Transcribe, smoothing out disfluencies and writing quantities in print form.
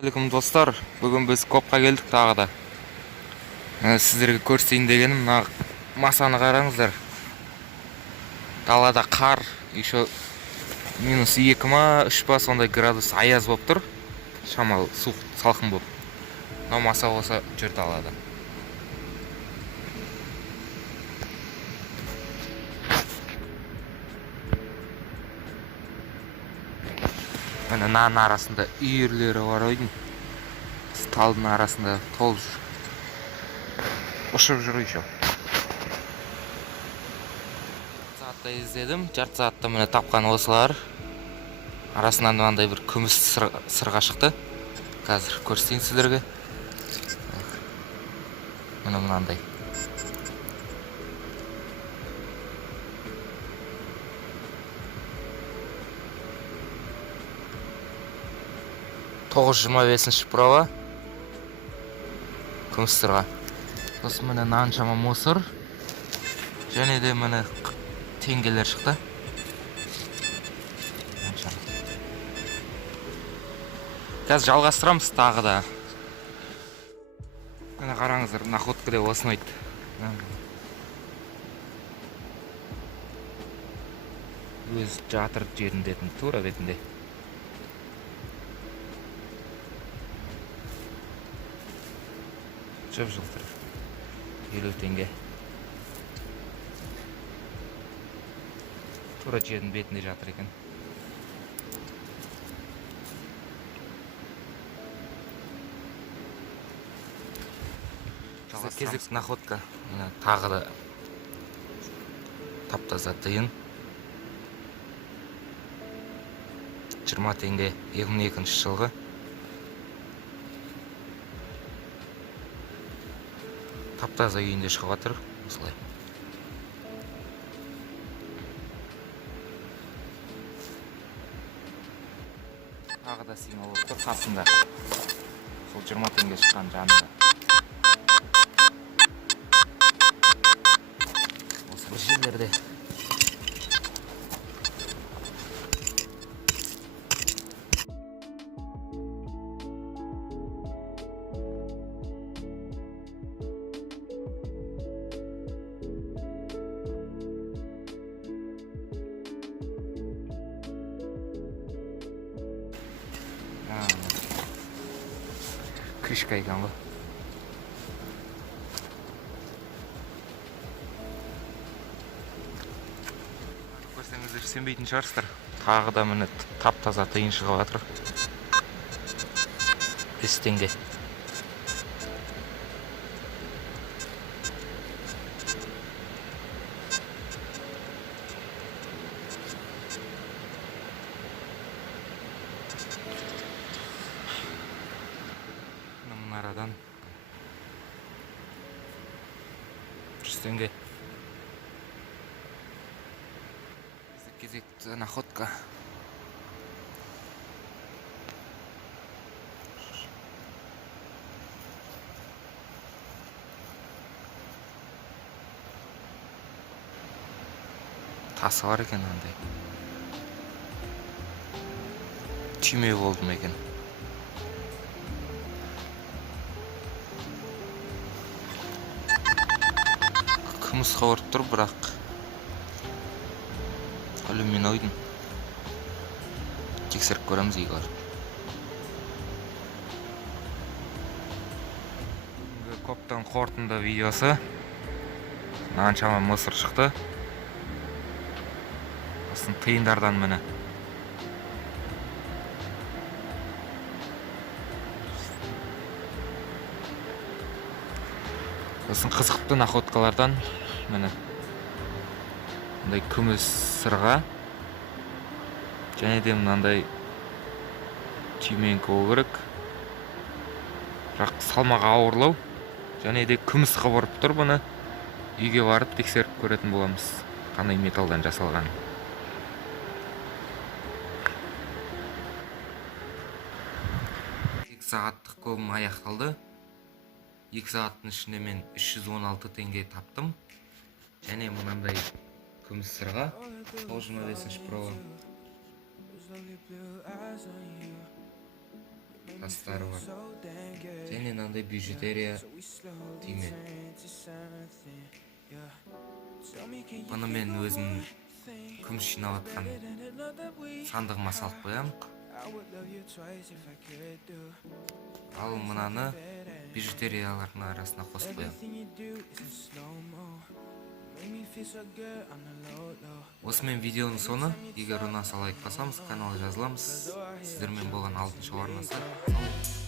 Алейкум достар, бүгін біз копқа келдік тағы да. Сіздерге көрсетейін дегенім, мына масаны қараңыздар. Далада қар, еще минус 2 ма 3 па сондай градус аяз болып тұр. Шамалы суық салқын болып. Мына маса болса жүр далада. Міне нан арасында үйірлері бар ойдың. Талдың арасында толып жүр. Ұшып жүр еще. Саатта іздедім, жарты саатта міне тапқан осылар. Арасынан мынандай бір күміс сырға шықты. Қазір көрсетейін сіздерге. Міне мынандай. Тоғыз 25 права күміс сырға. Сосын міне наншама мусор. Және де міне теңгелер шықты. Қазір жалғастырамыз тағы да. Міне қараңыздар, находка деп осыны айтты. Өз жатыр жерінде тура бетінде. Жып-жылтыр 50 теңге. Тура жердің бетінде жатыр екен. Кезек находка. Тағы да таптаза тиын. 20 теңге 2002 жылғы. Таптаза үйінде шығып жатыр. Осылай. Тағы да сигнал болып тұр қасында. Сол 20 теңге шыққан жанында. Осы бір жерлерде. Крышка екен ғой. Көрсеңіздер сенбейтін шығарсыздар. Тағы да міне тап-таза тиын шығып жатыр. 5 теңге. Арадан 100 теңге. Кезекті находка. Тасы бар екен андай. Түйме болды ма екен? Күміс қауырып тұр, бірақ алюминойдың. Тексеріп көреміз егер. Коптан қорытынды видеосы. Наншама мусор шықты. Осын тиындардан міне. Осын қызықты находкалардан міне мындай күміс сырға және де мынандай түйменкі болу керек. Бірақ салмағы ауырлау және де күміс қауырып тұр. Бұны үйге барып тексеріп көретін боламыз, қандай металдан жасалған. 2 сағаттық көбім аяқталды. 2 сағаттың ішінде мен 316 теңге таптым. Және мынандай күміс сырға 25 прова. тастары бар. Және мынандай бижутерия түйме. Бұны мен өзім күміс жинап атқан сандығыма салып қоям. Ал мынаны бижутериялардың арасына қосып қоям. Осымен видеоның соңы. Егер ұнаса лайк басамыз, канал жазыламыз. Сіздермен болған 6-шы орнаса.